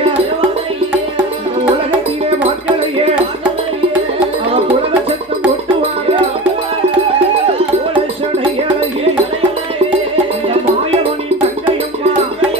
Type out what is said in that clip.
Yeah.